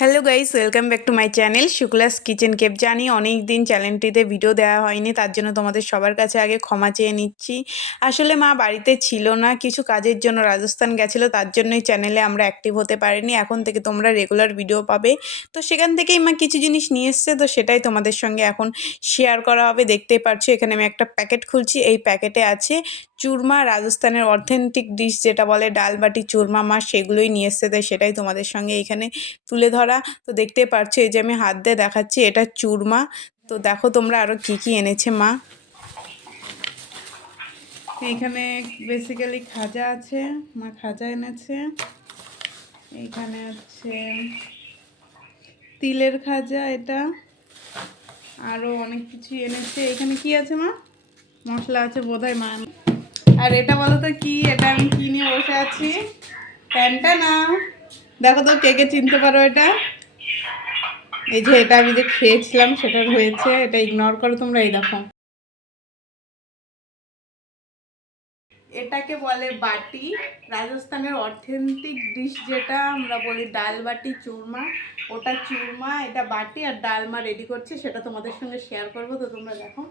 Hello guys, welcome back to my channel Shukla's kitchen কেপ। জানি অনেক দিন চ্যানেলটিতে ভিডিও দেওয়া হয়নি, তার জন্য তোমাদের সবার কাছে আগে ক্ষমা চেয়ে নিচ্ছি। আসলে মা বাড়িতে ছিল না, কিছু কাজের জন্য রাজস্থান গেছিলো, তার জন্যই চ্যানেলে আমরা অ্যাক্টিভ হতে পারিনি। এখন থেকে তোমরা রেগুলার ভিডিও পাবে। তো সেখান থেকেই মা কিছু জিনিস নিয়ে এসছে, তো সেটাই তোমাদের সঙ্গে এখন শেয়ার করা হবে। দেখতেই পারছো এখানে আমি একটা প্যাকেট খুলছি। এই প্যাকেটে আছে চুরমা, রাজস্থানের অথেন্টিক ডিশ যেটা বলে ডাল বাটি চুরমা। মা সেগুলোই নিয়ে এসছে, তাই সেটাই তোমাদের সঙ্গে এখানে তুলে ধরা। তো দেখতেই পারছো এই যে আমি হাত দিয়ে দেখাচ্ছি, এটা চুরমা। তো দেখো তোমরা আরও কি কি এনেছে মা। এইখানে বেসিক্যালি খাজা আছে, মা খাজা এনেছে। এইখানে আছে তিলের খাজা, এটা আরও অনেক কিছু এনেছে। এখানে কি আছে মা? মশলা আছে বোধহয় মা। আর এটা বলো তো কি, এটা আমি কি নিয়ে বসে আছি? প্যানটা না, দেখো তো কে কে চিনতে পারো এটা। এই যে এটা আমি যে খেয়েছিলাম সেটা হয়েছে, এটা ইগনোর করো তোমরা। এই দেখো, এটাকে বলে বাটি। রাজস্থানের অথেন্টিক ডিশ যেটা আমরা বলি ডাল বাটি চুরমা, ওটা চুরমা, এটা বাটি। আর ডালমা রেডি করছি, সেটা তোমাদের সঙ্গে শেয়ার করবো। তো তোমরা দেখো,